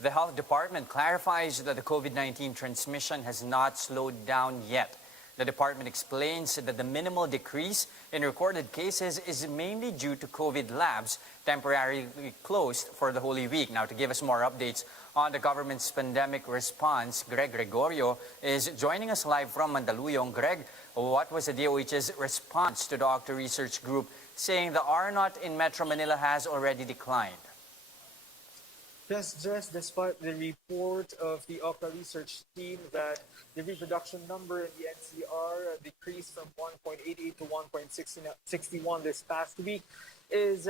The health department clarifies that the COVID-19 transmission has not slowed down yet. The department explains that the minimal decrease in recorded cases is mainly due to COVID labs temporarily closed for the Holy Week. Now, to give us more updates on the government's pandemic response, Greg Gregorio is joining us live from Mandaluyong. Greg, what was the DOH's response to the OCTA Research Group saying the R0 in Metro Manila has already declined? Yes, just despite the report of the OCTA Research team that the reproduction number in the NCR decreased from 1.88 to 1.61 this past week, is,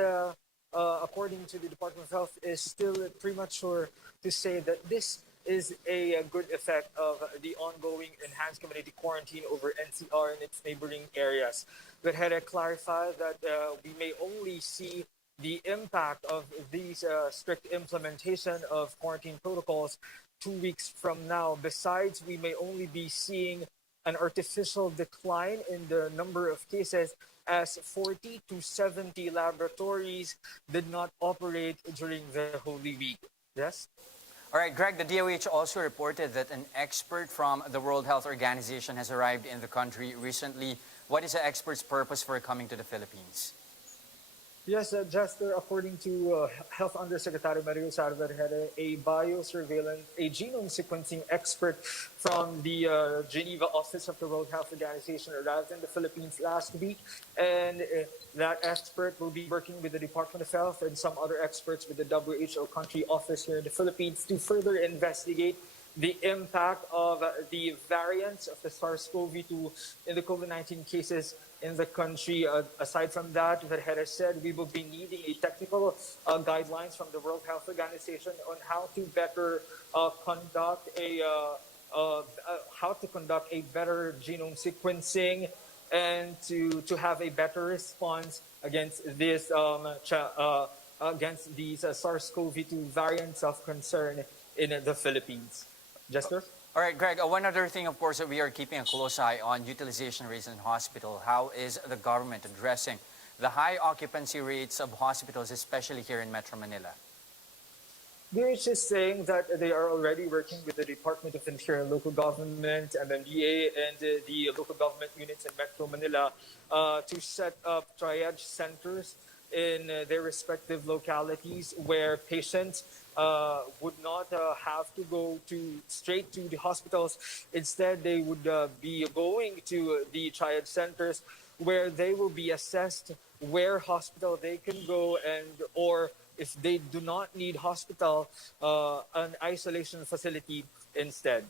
according to the Department of Health, is still premature to say that this is a good effect of the ongoing enhanced community quarantine over NCR and its neighboring areas. But had I clarified that we may only see the impact of these strict implementation of quarantine protocols 2 weeks from now. Besides, we may only be seeing an artificial decline in the number of cases as 40 to 70 laboratories did not operate during the Holy Week. Yes? All right, Greg, the DOH also reported that an expert from the World Health Organization has arrived in the country recently. What is the expert's purpose for coming to the Philippines? Yes, Jester, according to Health Undersecretary Mario Sarverjere, a biosurveillance, a genome sequencing expert from the Geneva office of the World Health Organization arrived in the Philippines last week. And that expert will be working with the Department of Health and some other experts with the WHO country office here in the Philippines to further investigate the impact of the variants of the SARS-CoV-2 in the COVID-19 cases in the country. Aside from that, Verjere said we will be needing a technical guidelines from the World Health Organization on how to better conduct a better genome sequencing and to have a better response against this against these SARS-CoV-2 variants of concern in the Philippines. Jester? All right, Greg, one other thing, of course, that we are keeping a close eye on utilization rates in hospital. How is the government addressing the high occupancy rates of hospitals, especially here in Metro Manila? DOH is saying that they are already working with the Department of Interior and Local Government, MMDA, and the local government units in Metro Manila to set up triage centers in their respective localities where patients would not have to go straight to the hospitals. Instead, they would be going to the triage centers where they will be assessed where hospital they can go, and or if they do not need hospital, an isolation facility instead.